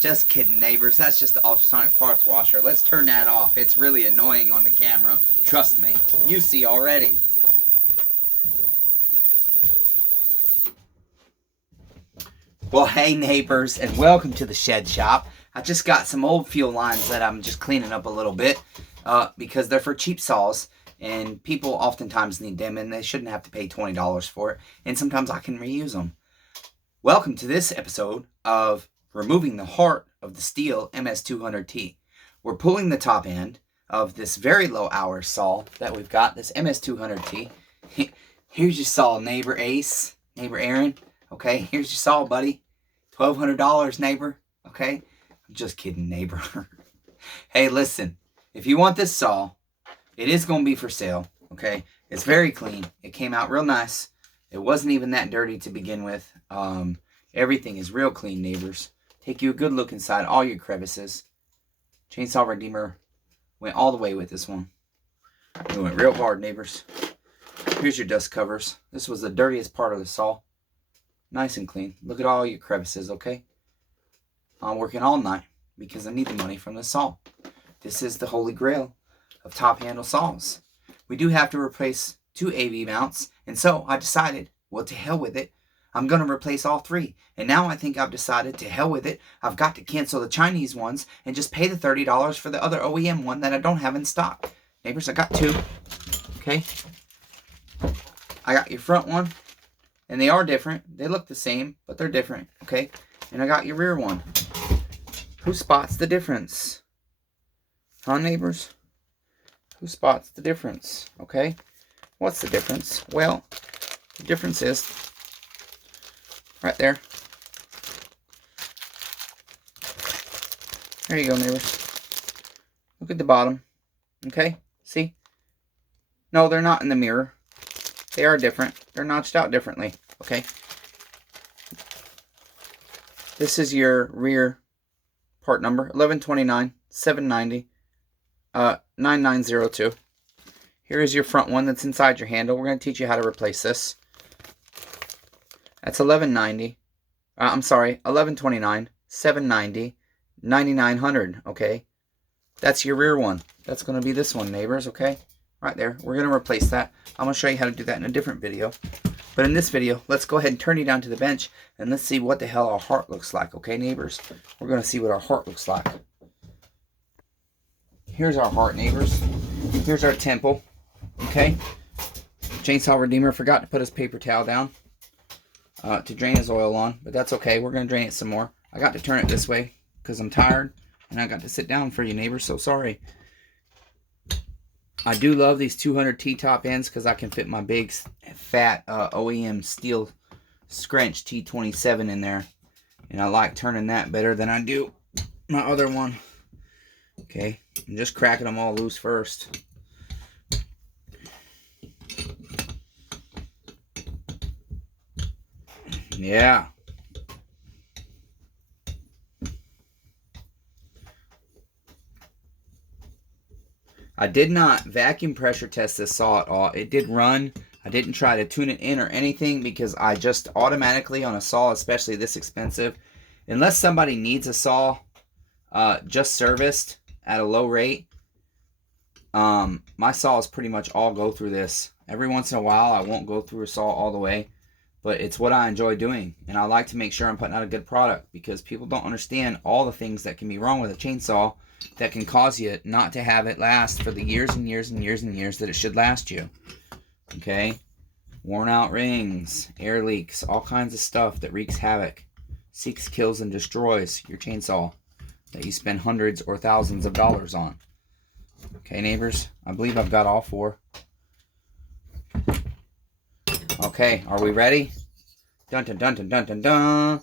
Just kidding, neighbors. That's just the ultrasonic parts washer. Let's turn that off. It's really annoying on the camera. Trust me. You see already. Well, hey, neighbors, and welcome to the shed shop. I just got some old fuel lines that I'm just cleaning up a little bit because they're for cheap saws. And people oftentimes need them, and they shouldn't have to pay $20 for it. And sometimes I can reuse them. Welcome to this episode of removing the heart of the steel ms200t. We're pulling the top end of this very low hour saw that we've got, this ms200t. Here's your saw, neighbor Ace, neighbor Aaron. Okay, here's your saw, buddy. $1,200, neighbor. Okay, I'm just kidding, neighbor. Hey, listen, if you want this saw, it is going to be for sale, okay? It's very clean. It came out real nice. It wasn't even that dirty to begin with. Everything is real clean, neighbors. Take you a good look inside all your crevices. Chainsaw Redeemer went all the way with this one. It went real hard, neighbors. Here's your dust covers. This was the dirtiest part of the saw. Nice and clean. Look at all your crevices, okay? I'm working all night because I need the money from the saw. This is the holy grail of top handle saws. We do have to replace 2 AV mounts, and so I decided, well, to hell with it. I'm going to replace all 3. And now I think I've decided, to hell with it. I've got to cancel the Chinese ones and just pay the $30 for the other OEM one that I don't have in stock. Neighbors, I got 2. Okay? I got your front one, and they are different. They look the same, but they're different. Okay? And I got your rear one. Who spots the difference? Huh, neighbors? Who spots the difference? Okay? What's the difference? Well, the difference is right there. There you go, neighbors. Look at the bottom. Okay? See? No, they're not in the mirror. They are different. They're notched out differently. Okay? This is your rear part number. 1129 790 9902. Here is your front one that's inside your handle. We're going to teach you how to replace this. That's 1190. I'm sorry, 1129 790 9900. Okay, that's your rear one. That's going to be this one, neighbors. Okay, right there. We're going to replace that. I'm going to show you how to do that in a different video. But in this video, let's go ahead and turn you down to the bench and let's see what the hell our heart looks like. Okay, neighbors, we're going to see what our heart looks like. Here's our heart, neighbors. Here's our temple. Okay. Chainsaw Redeemer forgot to put his paper towel down to drain his oil on, but that's okay. We're going to drain it some more. I got to turn it this way because I'm tired, and I got to sit down for you, neighbors, so sorry. I do love these 200T top ends because I can fit my big, fat OEM steel Scrench T27 in there, and I like turning that better than I do my other one. Okay, I'm just cracking them all loose first. Yeah. I did not vacuum pressure test this saw at all. It did run. I didn't try to tune it in or anything because I just automatically on a saw, especially this expensive, unless somebody needs a saw just serviced at a low rate, my saws pretty much all go through this. Every once in a while I won't go through a saw all the way, but it's what I enjoy doing, and I like to make sure I'm putting out a good product because people don't understand all the things that can be wrong with a chainsaw that can cause you not to have it last for the years and years and years and years that it should last you. Okay? Worn out rings, air leaks, all kinds of stuff that wreaks havoc, seeks, kills, and destroys your chainsaw that you spend hundreds or thousands of dollars on. Okay, neighbors, I believe I've got all 4. Okay, are we ready? Dun dun dun dun dun dun dun.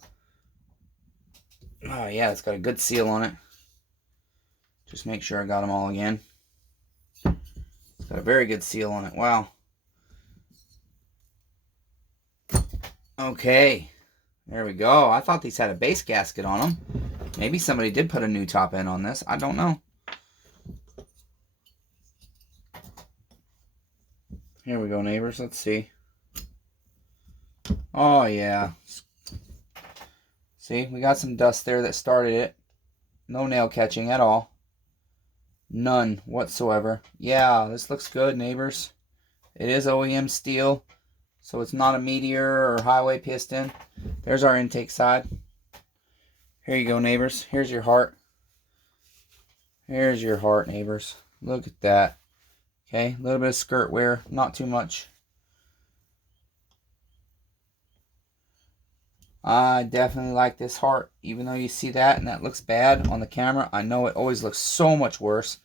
Oh yeah, it's got a good seal on it. Just make sure I got them all again. It's got a very good seal on it. Wow. Okay, there we go. I thought these had a base gasket on them. Maybe somebody did put a new top end on this. I don't know. Here we go, neighbors. Let's see. Oh, yeah. See, we got some dust there that started it. No nail catching at all. None whatsoever. Yeah, this looks good, neighbors. It is OEM steel, so it's not a Meteor or highway piston. There's our intake side. Here you go, neighbors. Here's your heart. Here's your heart, neighbors. Look at that. Okay, a little bit of skirt wear, not too much. I definitely like this heart, even though you see that and that looks bad on the camera. I know it always looks so much worse.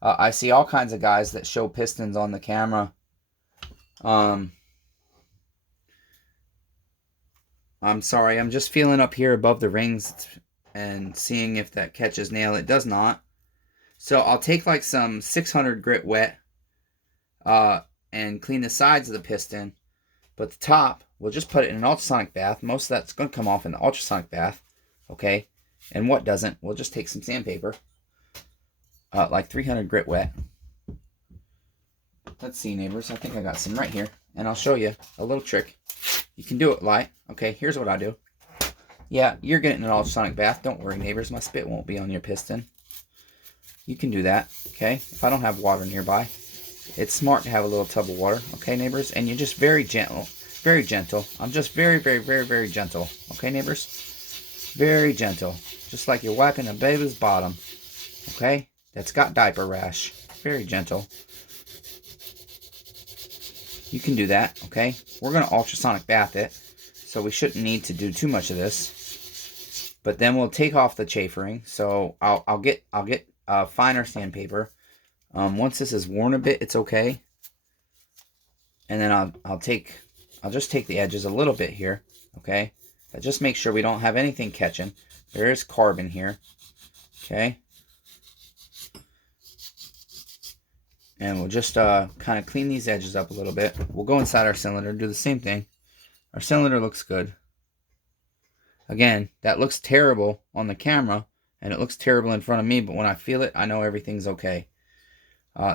I see all kinds of guys that show pistons on the camera. I'm sorry, I'm just feeling up here above the rings and seeing if that catches nail. It does not. So I'll take like some 600 grit wet and clean the sides of the piston. But the top, we'll just put it in an ultrasonic bath. Most of that's going to come off in the ultrasonic bath. Okay? And what doesn't, we'll just take some sandpaper. Like 300 grit wet. Let's see, neighbors. I think I got some right here. And I'll show you a little trick. You can do it light. Okay, here's what I do. Yeah, you're getting an ultrasonic bath. Don't worry, neighbors. My spit won't be on your piston. You can do that, okay? If I don't have water nearby, it's smart to have a little tub of water, okay, neighbors? And you're just very gentle. Very gentle. I'm just very, very, very, very gentle. Okay, neighbors? Very gentle. Just like you're wiping a baby's bottom. Okay? That's got diaper rash. Very gentle. You can do that, okay? We're going to ultrasonic bath it, so we shouldn't need to do too much of this. But then we'll take off the chafering. So I'll get finer sandpaper. Once this is worn a bit, it's okay. And then I'll just take the edges a little bit here, okay? But just make sure we don't have anything catching. There is carbon here, okay? And we'll just kind of clean these edges up a little bit. We'll go inside our cylinder, do the same thing. Our cylinder looks good. Again, that looks terrible on the camera, and it looks terrible in front of me, but when I feel it, I know everything's okay.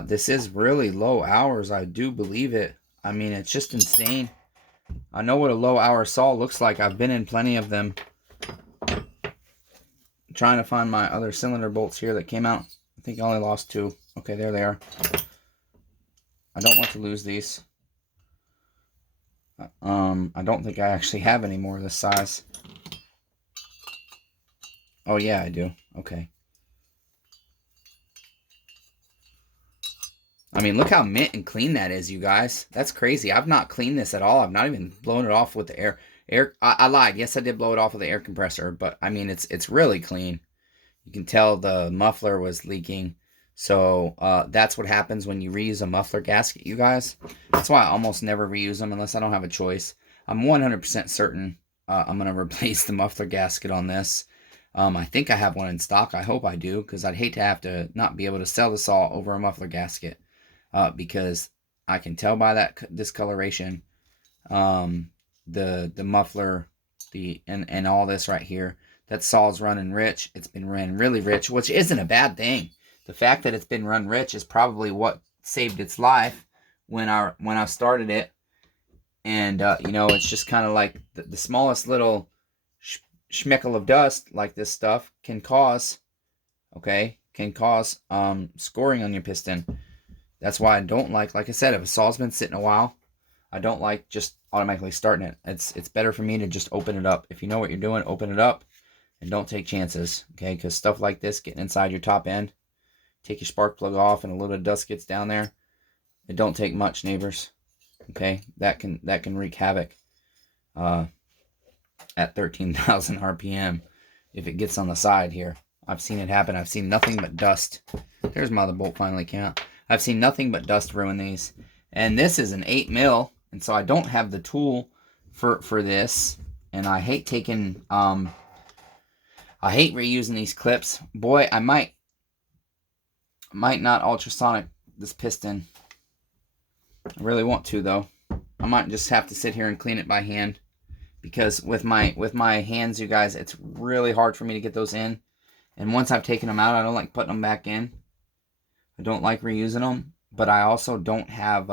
This is really low hours, I do believe it. I mean, it's just insane. I know what a low hour saw looks like. I've been in plenty of them. I'm trying to find my other cylinder bolts here that came out. I think I only lost 2. Okay, there they are. I don't want to lose these. I don't think I actually have any more of this size. Oh yeah, I do. Okay. I mean, look how mint and clean that is, you guys. That's crazy. I've not cleaned this at all. I've not even blown it off with the air. I lied. Yes, I did blow it off with the air compressor, but I mean, it's really clean. You can tell the muffler was leaking. So that's what happens when you reuse a muffler gasket, you guys. That's why I almost never reuse them unless I don't have a choice. I'm 100% certain I'm going to replace the muffler gasket on this. I think I have one in stock. I hope I do, because I'd hate to have to not be able to sell the saw over a muffler gasket. Because I can tell by that discoloration, the muffler, and all this right here, that saw's running rich. It's been running really rich, which isn't a bad thing. The fact that it's been run rich is probably what saved its life when I started it. And you know, it's just kind of like the smallest little schmeckle of dust like this stuff can cause, okay, scoring on your piston. That's why I don't like I said, if a saw's been sitting a while, I don't like just automatically starting it. It's better for me to just open it up. If you know what you're doing, open it up and don't take chances, okay? Because stuff like this getting inside your top end, take your spark plug off and a little bit of dust gets down there. It don't take much, neighbors, okay? That can wreak havoc at 13,000 RPM if it gets on the side here. I've seen it happen. I've seen nothing but dust. There's my other bolt finally came out. I've seen nothing but dust ruin these. And this is an 8 mil, and so I don't have the tool for this. And I hate taking, I hate reusing these clips. Boy, I might not ultrasonic this piston. I really want to, though. I might just have to sit here and clean it by hand, because with my hands, you guys, it's really hard for me to get those in. And once I've taken them out, I don't like putting them back in. I don't like reusing them, but I also don't have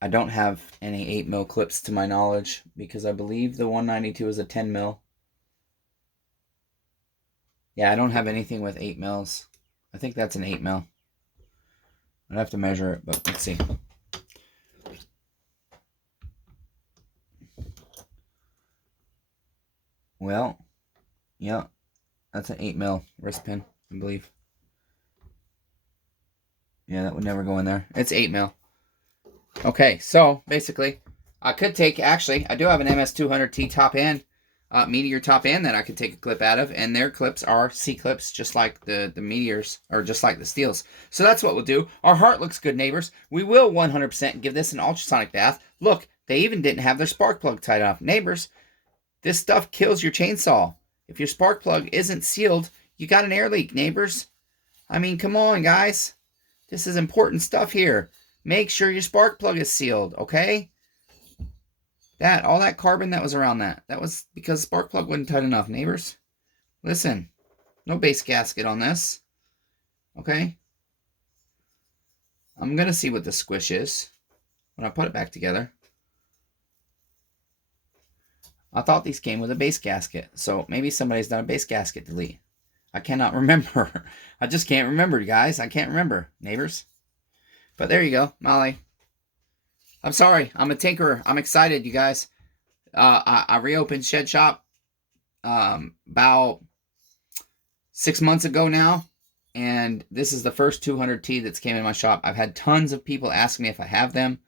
I don't have any 8 mil clips to my knowledge because I believe the 192 is a 10 mil. Yeah, I don't have anything with 8 mils. I think that's an 8 mil. I'd have to measure it, but let's see. Well, yeah, that's an 8 mil wrist pin, I believe. Yeah, that would never go in there. It's 8 mil. Okay, so basically, I could take, actually, I do have an ms200t top end, Meteor top end that I could take a clip out of, and their clips are C-clips, just like the Meteors, or just like the Steels. So that's what we'll do. Our heart looks good, neighbors. We will 100% give this an ultrasonic bath. Look, they even didn't have their spark plug tied off. Neighbors, this stuff kills your chainsaw. If your spark plug isn't sealed, you got an air leak, neighbors. I mean, come on, guys. This is important stuff here. Make sure your spark plug is sealed, okay? All that carbon that was around that was because spark plug wasn't tight enough, neighbors. Listen, no base gasket on this, okay? I'm going to see what the squish is when I put it back together. I thought these came with a base gasket, so maybe somebody's done a base gasket delete. I cannot remember. I just can't remember, guys. I can't remember, neighbors. But there you go, Molly. I'm sorry. I'm a tinkerer. I'm excited, you guys. I reopened Shed Shop about 6 months ago now, and this is the first 200T that's came in my shop. I've had tons of people ask me if I have them,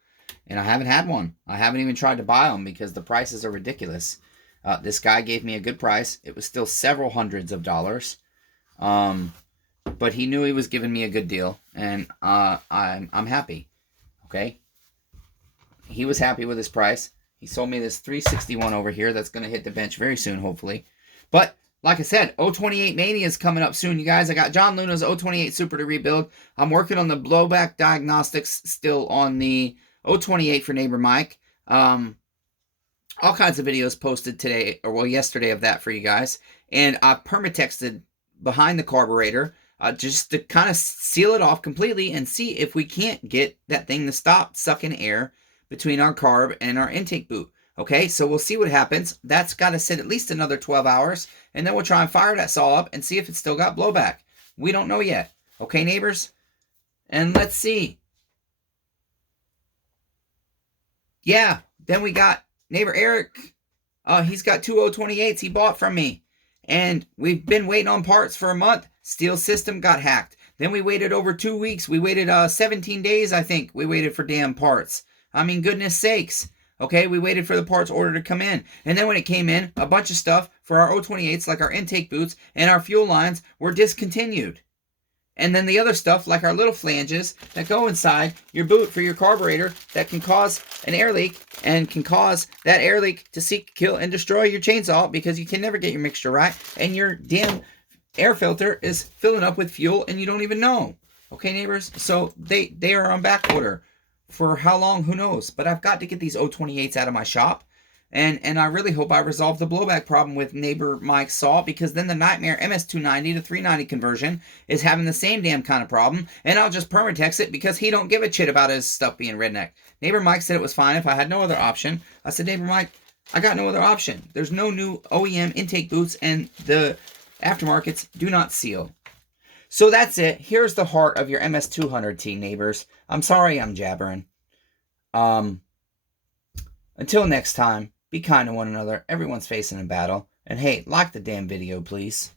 and I haven't had one. I haven't even tried to buy them because the prices are ridiculous. This guy gave me a good price. It was still several hundreds of dollars, but he knew he was giving me a good deal, and I'm happy. Okay. He was happy with his price. He sold me this 361 over here that's going to hit the bench very soon, hopefully. But, like I said, 028 Mania is coming up soon, you guys. I got John Luna's 028 Super to rebuild. I'm working on the blowback diagnostics still on the 028 for Neighbor Mike. All kinds of videos posted today, or well, yesterday of that for you guys. And I permatexted behind the carburetor just to kind of seal it off completely and see if we can't get that thing to stop sucking air between our carb and our intake boot. Okay, so we'll see what happens. That's got to sit at least another 12 hours, and then we'll try and fire that saw up and see if it's still got blowback. We don't know yet. Okay, neighbors? And let's see. Yeah, then we got neighbor Eric. He's got two 028s he bought from me. And we've been waiting on parts for a month. Steel system got hacked. Then we waited over 2 weeks. We waited 17 days, I think. We waited for damn parts. I mean, goodness sakes. Okay, we waited for the parts order to come in. And then when it came in, a bunch of stuff for our 028s, like our intake boots and our fuel lines, were discontinued. And then the other stuff, like our little flanges that go inside your boot for your carburetor that can cause an air leak and can cause that air leak to seek, kill, and destroy your chainsaw because you can never get your mixture right. And your damn air filter is filling up with fuel and you don't even know. Okay, neighbors? So they are on back order. For how long, who knows? But I've got to get these 028s out of my shop. And I really hope I resolve the blowback problem with neighbor Mike's saw, because then the Nightmare ms290 to 390 conversion is having the same damn kind of problem, and I'll just permatext it because he don't give a shit about his stuff being redneck. Neighbor Mike said it was fine if I had no other option. I said, neighbor Mike, I got no other option. There's no new OEM intake boots, and the aftermarkets do not seal. So that's it. Here's the heart of your ms200t, neighbors. I'm sorry I'm jabbering. Until next time, be kind to one another. Everyone's facing a battle. And hey, like the damn video, please.